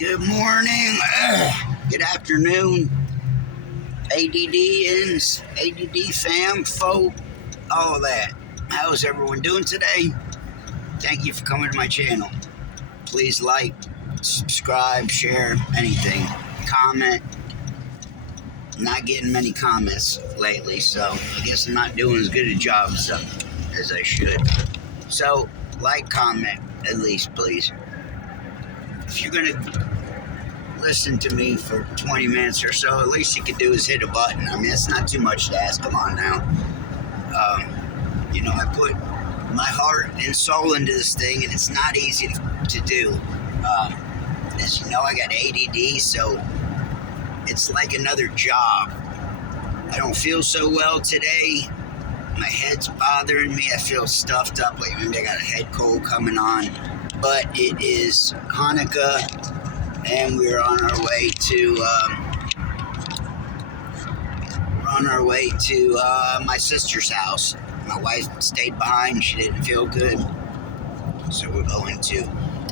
Good morning. Good afternoon. ADDians, ADD fam, folk, all that. How's everyone doing today? Thank you for coming to my channel. Please like, subscribe, share, anything. Comment. I'm not getting many comments lately, so I guess I'm not doing as good a job as I should. So, like, comment, at least, please. If you're going to listen to me for 20 minutes or so, at least you could do is hit a button. I mean, it's not too much to ask. Come on now. I put my heart and soul into this thing, and it's not easy to do. As you know, I got ADD, so it's like another job. I don't feel so well today. My head's bothering me. I feel stuffed up, like maybe I got a head cold coming on. But it is Hanukkah, and we're on our way to my sister's house. My wife stayed behind. She didn't feel good, so we're going to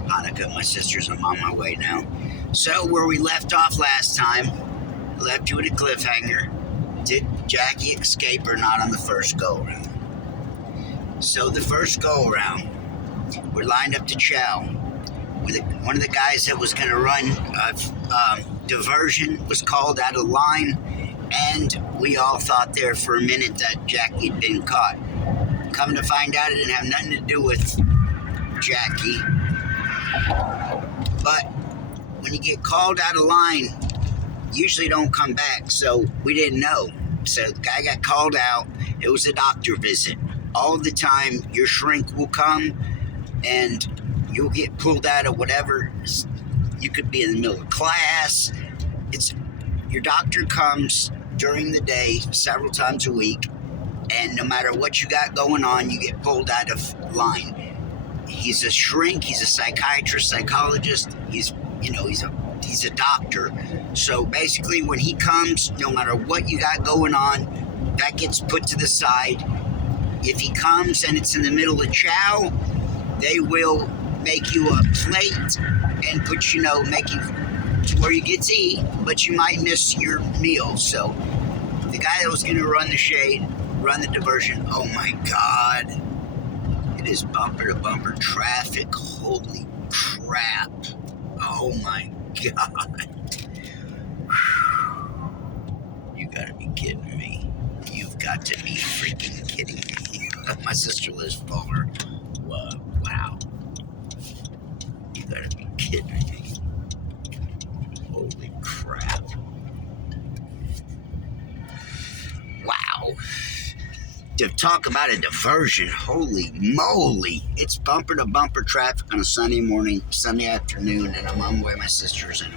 Hanukkah. My sister's. I'm on my way now. So where we left off last time, left you with a cliffhanger. Did Jackie escape or not on the first go around? So the first go around, we're lined up to chow. One of the guys that was going to run diversion was called out of line, and we all thought there for a minute that Jackie had been caught. Come to find out, it didn't have nothing to do with Jackie. But when you get called out of line, usually don't come back, so we didn't know. So the guy got called out. It was a doctor visit. All the time, your shrink will come, and you'll get pulled out of whatever. You could be in the middle of class. Your doctor comes during the day several times a week, and no matter what you got going on, you get pulled out of line. He's a shrink. He's a psychiatrist, psychologist. He's a doctor. So basically, when he comes, no matter what you got going on, that gets put to the side. If he comes and it's in the middle of chow, they will make you a plate and make you to where you get to eat, but you might miss your meal. So the guy that was going to run the diversion, oh my God, it is bumper to bumper traffic. Holy crap. Oh my God. You gotta be kidding me. You've got to be freaking kidding me. My sister lives far. Wow. You gotta be kidding me. Holy crap. Wow. To talk about a diversion, holy moly. It's bumper to bumper traffic on a Sunday morning, Sunday afternoon, and I'm on my way to my sister's, and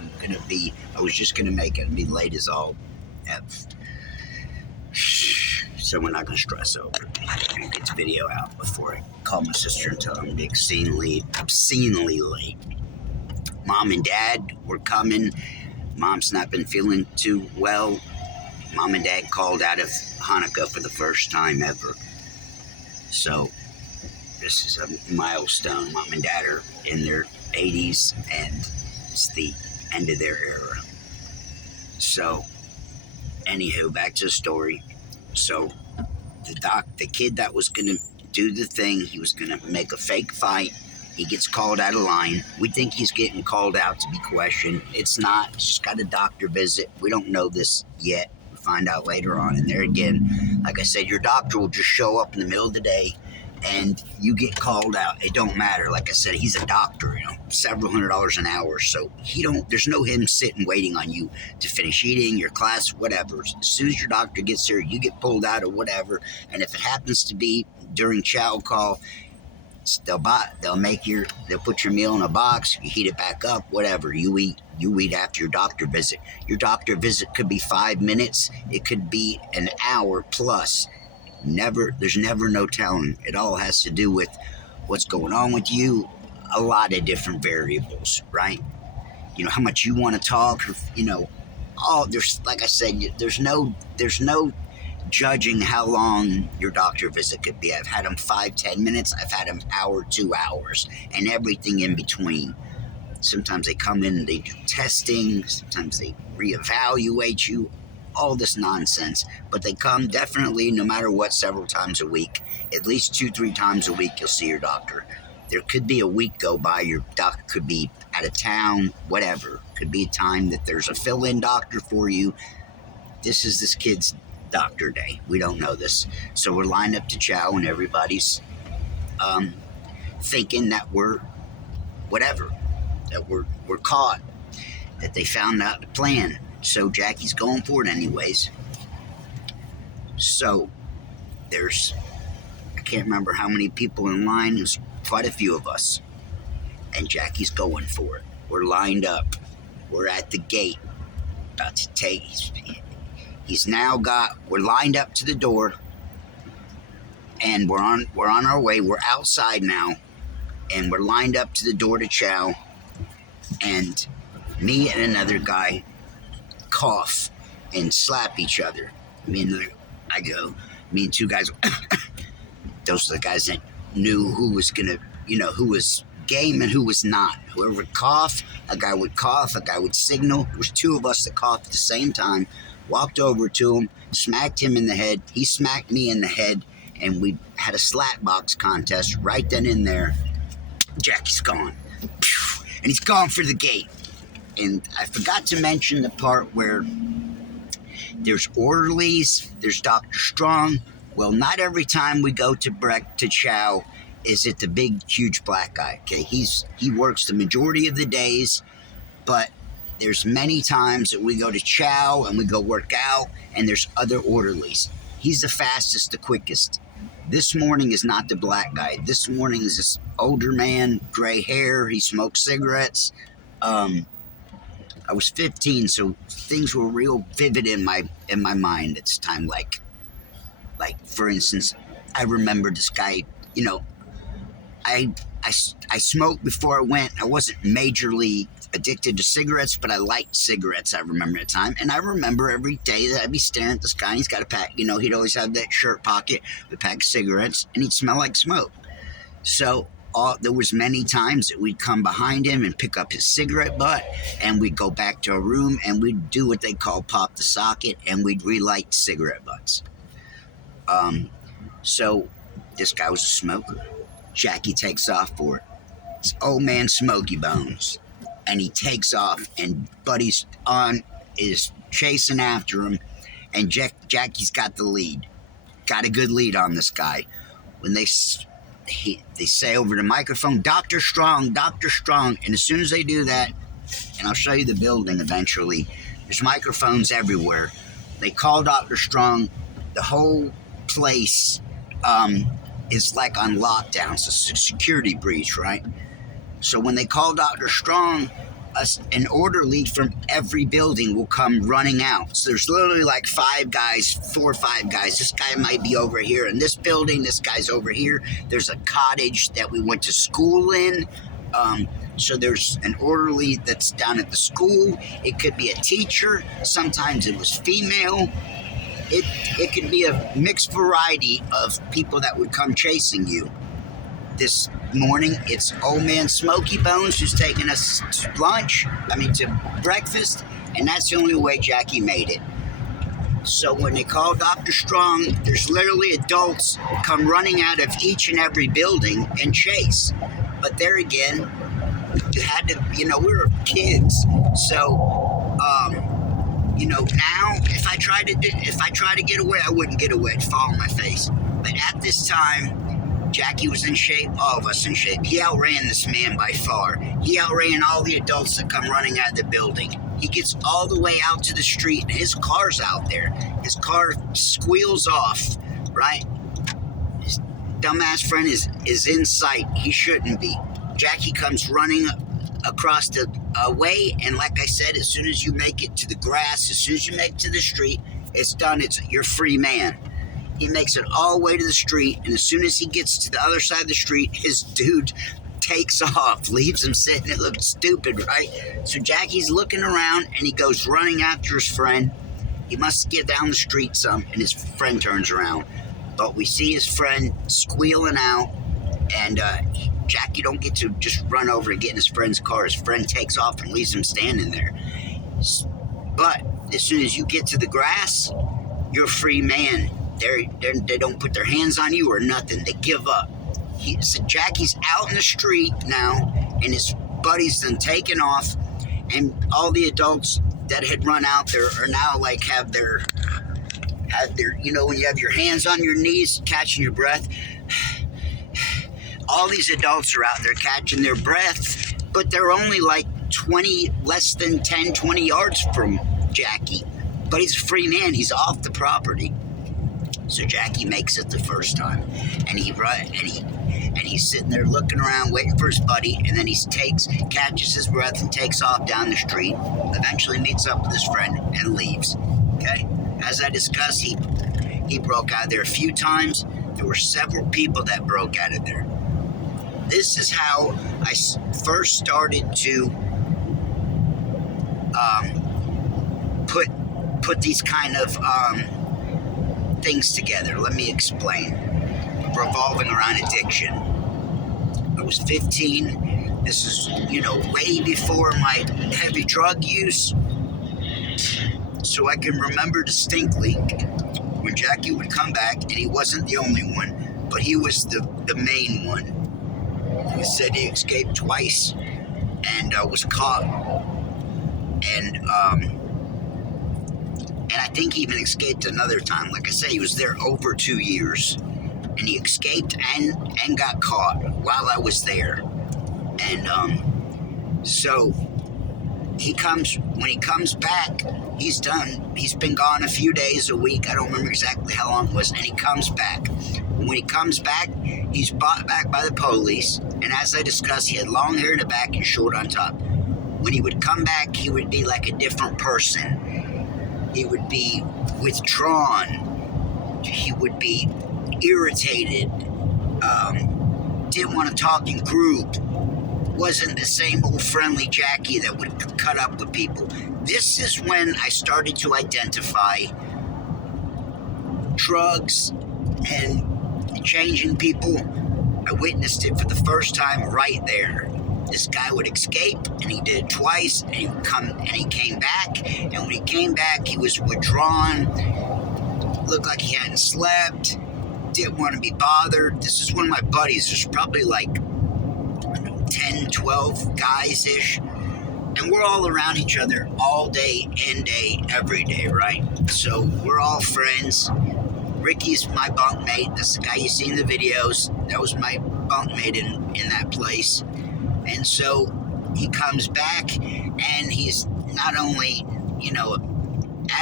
I was just gonna make it and be late as all F. So we're not gonna stress over it. I'm gonna get the video out before I call my sister and tell her I'm obscenely late. Mom and Dad were coming. Mom's not been feeling too well. Mom and Dad called out of Hanukkah for the first time ever. So this is a milestone. Mom and Dad are in their 80s, and it's the end of their era. So, anywho, back to the story. So the kid that was going to do the thing, he was going to make a fake fight. He gets called out of line. We think he's getting called out to be questioned. It's not. He's just got a doctor visit. We don't know this yet. We'll find out later on. And there again, like I said, your doctor will just show up in the middle of the day and you get called out. It don't matter. Like I said, he's a doctor, several $100s an hour. So there's no him sitting waiting on you to finish eating, your class, whatever. As soon as your doctor gets there, you get pulled out or whatever. And if it happens to be during chow call, they'll put your meal in a box, you heat it back up, whatever. You eat after your doctor visit. Your doctor visit could be 5 minutes. It could be an hour plus. There's never no telling. It all has to do with what's going on with you. A lot of different variables, right? How much you want to talk, there's, like I said, there's no judging how long your doctor visit could be. I've had them 5-10 minutes. I've had them hour, 2 hours, and everything in between. Sometimes they come in and they do testing. Sometimes they reevaluate you. All this nonsense. But they come definitely, no matter what, several times a week. At least 2-3 times a week you'll see your doctor. There could be a week go by, your doctor could be out of town, whatever. Could be a time that there's a fill-in doctor for you. This is this kid's doctor day. We don't know this. So we're lined up to chow, and everybody's thinking that we're whatever, that we're caught, that they found out the plan. So Jackie's going for it anyways. So there's, I can't remember how many people in line. There's quite a few of us. And Jackie's going for it. We're lined up. We're at the gate. About to take, he's now got, we're lined up to the door. And we're on our way. We're outside now. And we're lined up to the door to chow. And me and another guy cough and slap each other. Me and two guys, those are the guys that knew who was gonna, who was game and who was not. Whoever would cough, a guy would signal. There was two of us that coughed at the same time. Walked over to him, smacked him in the head. He smacked me in the head, and we had a slap box contest right then and there. Jackie's gone. And he's gone for the gate. And I forgot to mention the part where there's orderlies, there's Dr. Strong. Well, not every time we go to chow is it the big, huge black guy. Okay, he works the majority of the days, but there's many times that we go to chow and we go work out, and there's other orderlies. He's the fastest, the quickest. This morning is not the black guy. This morning is this older man, gray hair. He smokes cigarettes. I was 15, so things were real vivid in my mind at this time. Like for instance, I remember this guy. I smoked before I went. I wasn't majorly addicted to cigarettes, but I liked cigarettes. I remember at the time, and I remember every day that I'd be staring at this guy. And he's got a pack. He'd always have that shirt pocket with a pack of cigarettes, and he'd smell like smoke. So there was many times that we'd come behind him and pick up his cigarette butt, and we'd go back to our room and we'd do what they call pop the socket, and we'd relight cigarette butts. So this guy was a smoker. Jackie takes off for it. It's old man Smoky Bones, and he takes off, and Buddy's is chasing after him, and Jackie's got the lead. Got a good lead on this guy. When they say over the microphone, Dr. Strong, Dr. Strong. And as soon as they do that, and I'll show you the building eventually, there's microphones everywhere. They call Dr. Strong. The whole place is like on lockdown. It's a security breach, right? So when they call Dr. Strong, an orderly from every building will come running out. So there's literally like 4 or 5 guys. This guy might be over here in this building. This guy's over here. There's a cottage that we went to school in. So there's an orderly that's down at the school. It could be a teacher. Sometimes it was female. It could be a mixed variety of people that would come chasing you. This morning, it's old man Smoky Bones who's taking us to breakfast, and that's the only way Jackie made it. So when they call Dr. Strong, there's literally adults come running out of each and every building and chase. But there again, you had to, we were kids, so now if I try to get away, I wouldn't get away. It'd fall on my face. But at this time, Jackie was in shape, all of us in shape. He outran this man by far. He outran all the adults that come running out of the building. He gets all the way out to the street, and his car's out there. His car squeals off, right? His dumbass friend is in sight. He shouldn't be. Jackie comes running across the way, and like I said, as soon as you make it to the grass, as soon as you make it to the street, it's done. You're free man. He makes it all the way to the street, and as soon as he gets to the other side of the street, his dude takes off, leaves him sitting. It looked stupid, right? So Jackie's looking around, and he goes running after his friend. He must get down the street some, and his friend turns around. But we see his friend squealing out, and Jackie don't get to just run over and get in his friend's car. His friend takes off and leaves him standing there. But as soon as you get to the grass, you're a free man. They don't put their hands on you or nothing. They give up. So Jackie's out in the street now, and his buddies done taken off, and all the adults that had run out there are now like have their, you know, when you have your hands on your knees, catching your breath. All these adults are out there catching their breath, but they're only like 20, less than 10, 20 yards from Jackie. But he's a free man. He's off the property. So Jackie makes it the first time, and he's sitting there looking around, waiting for his buddy, and then he catches his breath and takes off down the street. Eventually meets up with his friend and leaves. Okay, as I discussed, he broke out of there a few times. There were several people that broke out of there. This is how I first started to put these kind of things together. Let me explain. Revolving around addiction. I was 15. This is, way before my heavy drug use. So I can remember distinctly when Jackie would come back, and he wasn't the only one, but he was the main one. He said he escaped twice and was caught. And I think he even escaped another time. Like I say, he was there over 2 years. And he escaped and got caught while I was there. And so when he comes back, he's done. He's been gone a few days, a week. I don't remember exactly how long it was. And he comes back. When he comes back, he's brought back by the police. And as I discussed, he had long hair in the back and short on top. When he would come back, he would be like a different person. He would be withdrawn. He would be irritated. Didn't want to talk in group. Wasn't the same old friendly Jackie that would cut up with people. This is when I started to identify drugs and changing people. I witnessed it for the first time right there. This guy would escape, and he did it twice, and he came back, and when he came back, he was withdrawn, looked like he hadn't slept, didn't want to be bothered. This is one of my buddies. There's probably like 10, 12 guys-ish, and we're all around each other all day, every day, right? So we're all friends. Ricky's my bunkmate. That's the guy you see in the videos. That was my bunkmate in that place. And so he comes back, and he's not only,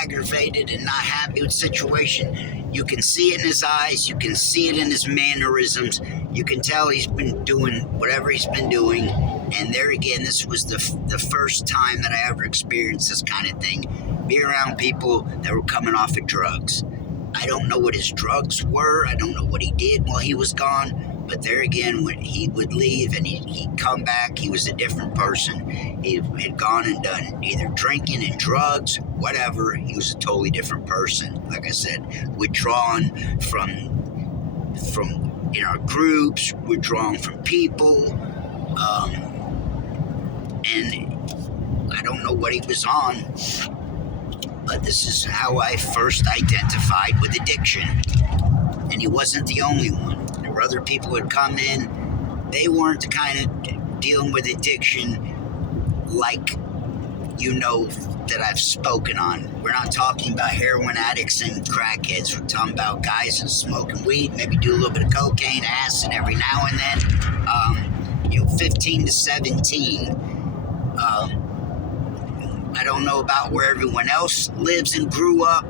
aggravated and not happy with the situation. You can see it in his eyes. You can see it in his mannerisms. You can tell he's been doing whatever he's been doing. And there again, this was the first time that I ever experienced this kind of thing. Be around people that were coming off of drugs. I don't know what his drugs were. I don't know what he did while he was gone. But there again, when he would leave and he'd come back, he was a different person. He had gone and done either drinking and drugs, whatever. He was a totally different person. Like I said, withdrawn from in our groups, withdrawn from people. And I don't know what he was on, but this is how I first identified with addiction. And he wasn't the only one. There were other people who had come in. They weren't the kind of dealing with addiction like that I've spoken on. We're not talking about heroin addicts and crackheads. We're talking about guys who smoking weed, maybe do a little bit of cocaine, acid every now and then. 15 to 17. I don't know about where everyone else lives and grew up,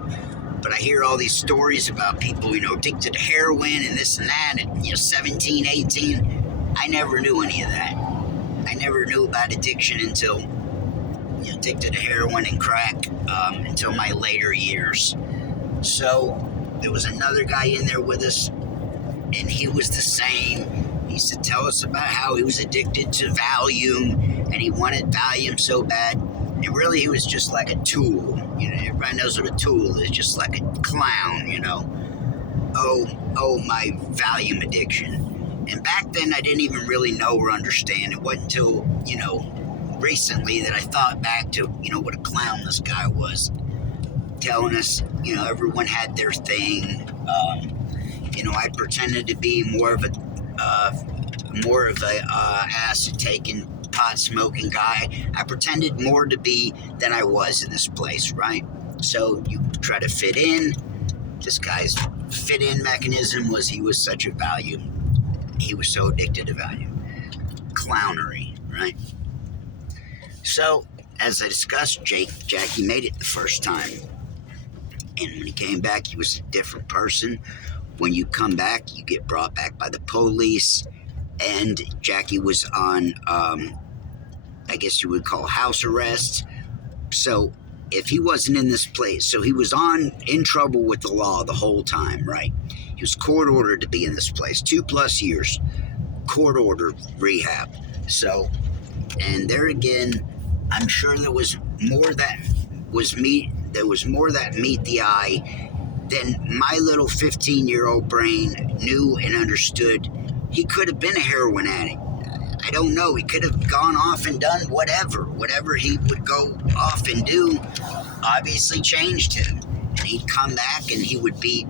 but I hear all these stories about people, addicted to heroin and this and that at 17, 18. I never knew any of that. I never knew about addiction until addicted to heroin and crack until my later years. So there was another guy in there with us, and he was the same. He used to tell us about how he was addicted to Valium, and he wanted Valium so bad. And really, he was just like a tool. Everybody knows what a tool is, just like a clown, Oh, my Valium addiction. And back then, I didn't even really know or understand. It wasn't until, recently that I thought back to, what a clown this guy was. Telling us, everyone had their thing. I pretended to be more of a acid taking, pot smoking guy. I pretended more to be than I was in this place, right? So you try to fit in. This guy's fit in mechanism was he was such a value. He was so addicted to value. Clownery, right? So, as I discussed, Jackie made it the first time. And when he came back, he was a different person. When you come back, you get brought back by the police. And Jackie was on, I guess you would call house arrest. So, if he wasn't in this place, so he was in trouble with the law the whole time, right? He was court ordered to be in this place, 2+ years, court ordered rehab. So, and there again, I'm sure there was more that meet the eye than my little 15-year-old brain knew and understood. He could have been a heroin addict. I don't know. He could have gone off and done whatever he would go off and do. Obviously changed him, and he'd come back and he would be.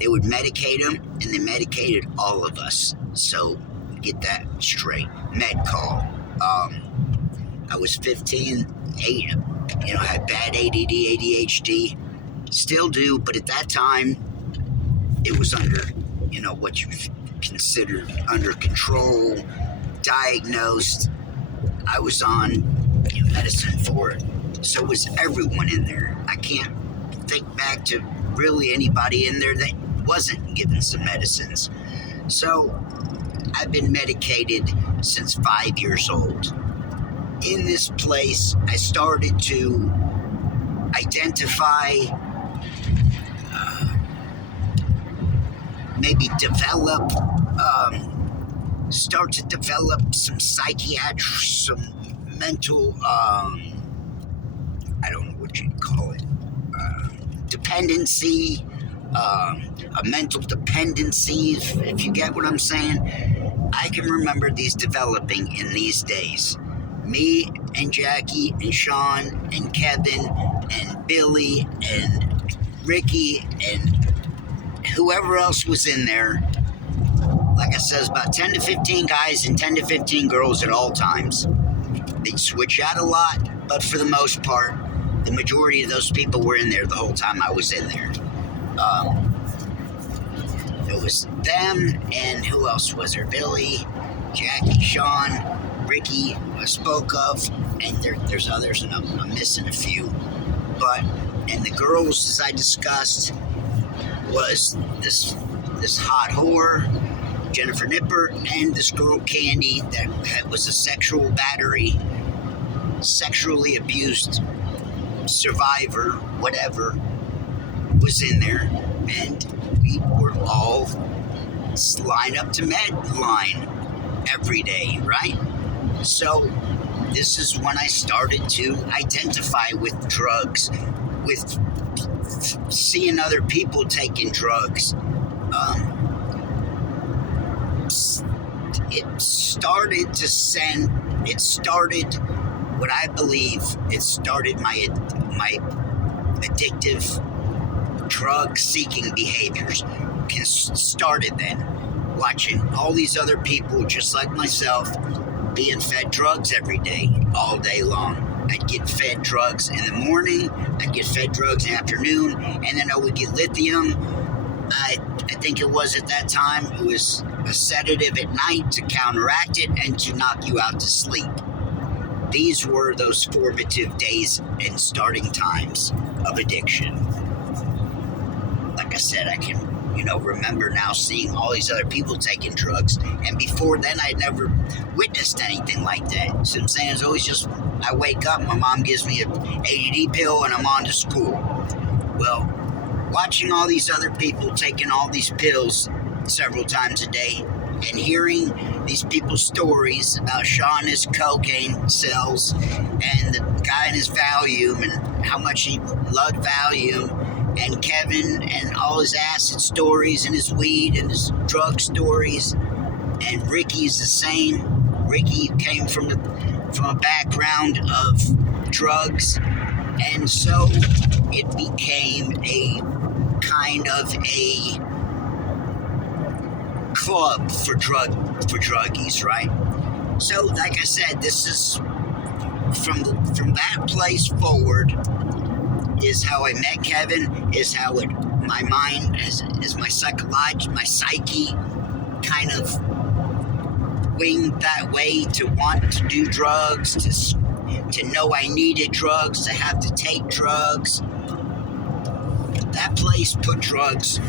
They would medicate him, and they medicated all of us. So get that straight. Med call. I was 15, had bad ADD, ADHD. Still do, but at that time, it was under, what you considered under control, diagnosed. I was on medicine for it. So was everyone in there. I can't think back to really anybody in there that wasn't given some medicines. So I've been medicated since 5 years old. In this place, I started to identify, maybe develop, start to develop some some mental, I don't know what you'd call it, dependency, a mental dependency, if you get what I'm saying. I can remember these developing in these days. Me and Jackie and Sean and Kevin and Billy and Ricky and whoever else was in there. Like I said, about 10 to 15 guys and 10 to 15 girls at all times. They'd switch out a lot, but for the most part, the majority of those people were in there the whole time I was in there. It was them, and who else was there? Billy, Jackie, Sean, Ricky, I spoke of, and there's others, and I'm missing a few. And the girls, as I discussed, was this hot whore, Jennifer Nipper, and this girl Candy that was a sexual battery, sexually abused survivor, whatever, was in there, and we were all lined up to med line every day, right? So this is when I started to identify with drugs, with seeing other people taking drugs. It started what I believe, it started my addictive drug-seeking behaviors. Started then, watching all these other people just like myself being fed drugs every day, all day long. I'd get fed drugs in the morning, I'd get fed drugs in the afternoon, and then I would get lithium. I think it was at that time, it was a sedative at night to counteract it and to knock you out to sleep. These were those formative days and starting times of addiction. Like I said, I can, remember now seeing all these other people taking drugs. And before then, I'd never witnessed anything like that. So I'm saying it's always just, I wake up, my mom gives me an ADD pill, and I'm on to school. Well, watching all these other people taking all these pills several times a day and hearing these people's stories about Sean, his cocaine cells, and the guy in his Valium, and how much he loved Valium, and Kevin and all his acid stories and his weed and his drug stories. And Ricky's the same. Ricky came from a background of drugs, and so it became a kind of a club for druggies, right? So, like I said, this is from that place forward is how I met Kevin. Is how my mind is my psyche kind of winged that way to want to do drugs, to know I needed drugs, to have to take drugs. That place put drugs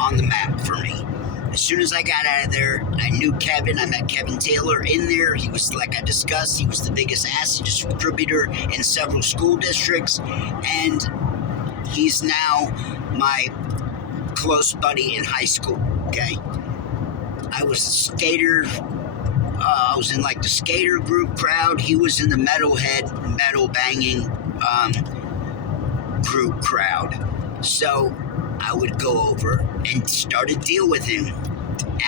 on the map for me. As soon as I got out of there, I knew Kevin. I met Kevin Taylor in there. He was, like I discussed, he was the biggest acid distributor in several school districts, and he's now my close buddy in high school, okay? I was a skater. I was in like the skater group crowd. He was in the metalhead, metal banging group crowd. So I would go over and start a deal with him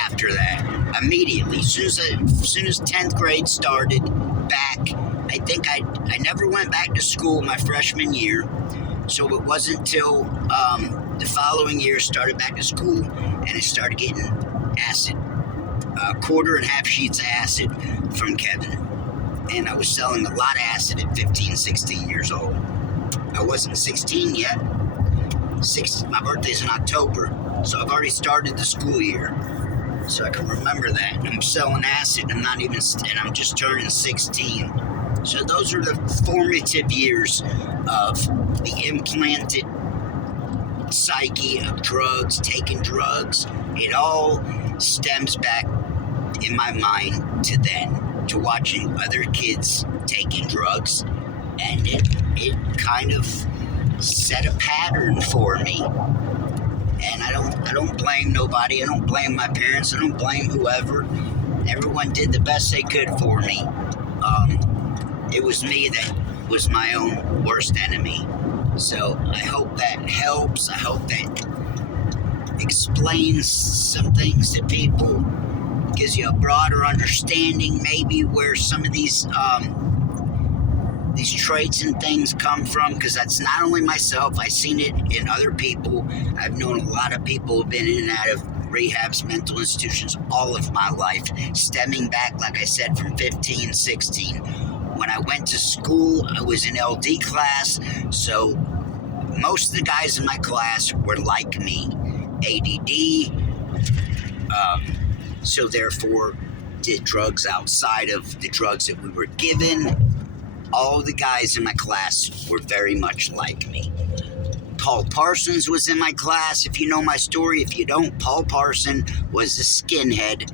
after that. Immediately. As soon as 10th grade started back, I think I never went back to school my freshman year. So it wasn't till the following year started back to school and I started getting acid. Quarter and half sheets of acid from Kevin. And I was selling a lot of acid at 15, 16 years old. I wasn't 16 yet. My birthday's in October, so I've already started the school year. So I can remember that. I'm selling acid, and I'm just turning 16. So those are the formative years of the implanted psyche of drugs, taking drugs. It all stems back in my mind to then, to watching other kids taking drugs, and it kind of set a pattern for me. And I don't blame nobody. I don't blame my parents. I don't blame whoever. Everyone did the best they could for me. It was me that was my own worst enemy. So I hope that helps. I hope that explains some things to people, gives you a broader understanding maybe where some of these traits and things come from, because that's not only myself. I've seen it in other people. I've known a lot of people who've been in and out of rehabs, mental institutions all of my life, stemming back, like I said, from 15, 16. When I went to school, I was in LD class, so most of the guys in my class were like me, ADD, so therefore did drugs outside of the drugs that we were given. All the guys in my class were very much like me. Paul Parsons was in my class. If you know my story, if you don't, Paul Parson was a skinhead,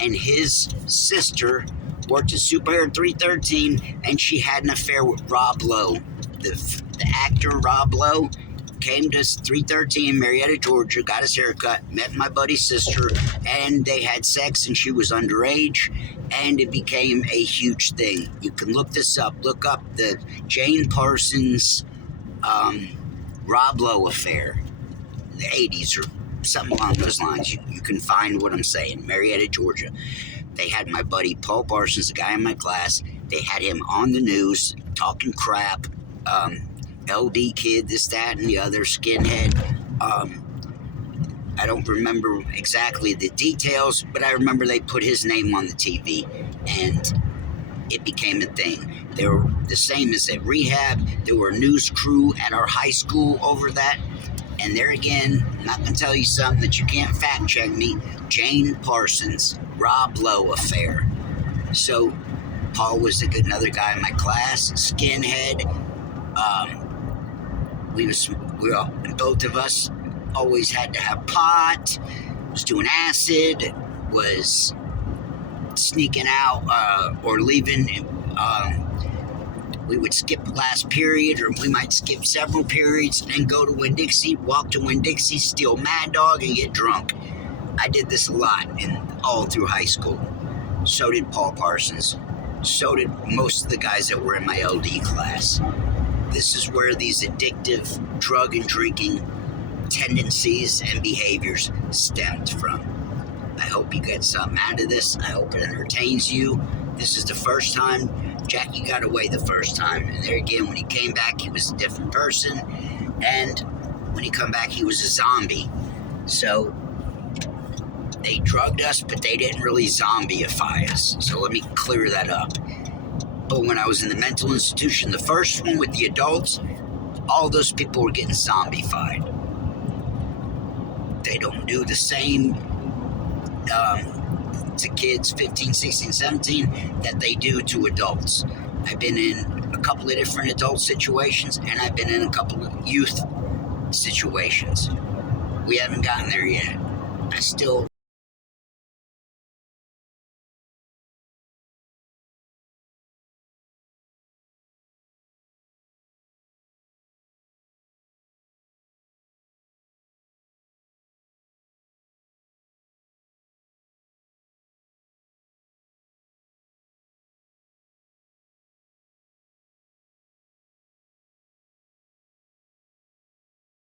and his sister worked at Superhero 313, and she had an affair with Rob Lowe. The actor Rob Lowe came to 313 in Marietta, Georgia, got his haircut, met my buddy's sister, and they had sex, and she was underage, and it became a huge thing. You can look this up. Look up the Jane Parsons Rob Lowe affair, the 80s or something along those lines. You can find what I'm saying. Marietta, Georgia. They had my buddy Paul Parsons, the guy in my class. They had him on the news talking crap. LD kid, this, that, and the other, skinhead. I don't remember exactly the details, but I remember they put his name on the TV, and it became a thing. They were the same as at rehab. There were a news crew at our high school over that. And there again, I'm not going to tell you something that you can't fact check me. Jane Parsons, Rob Lowe affair. So Paul was another guy in my class, skinhead. Both of us always had to have pot, was doing acid, was sneaking out or leaving. We would skip the last period, or we might skip several periods and go to Winn-Dixie, walk to Winn-Dixie, steal Mad Dog, and get drunk. I did this a lot all through high school. So did Paul Parsons. So did most of the guys that were in my LD class. This is where these addictive drug and drinking tendencies and behaviors stemmed from. I hope you get something out of this. I hope it entertains you. This is the first time. Jackie got away the first time. And there again, when he came back, he was a different person. And when he come back, he was a zombie. So they drugged us, but they didn't really zombieify us. So let me clear that up. But when I was in the mental institution, the first one with the adults, all those people were getting zombified. They don't do the same to kids 15, 16, 17 that they do to adults. I've been in a couple of different adult situations, and I've been in a couple of youth situations. We haven't gotten there yet. I still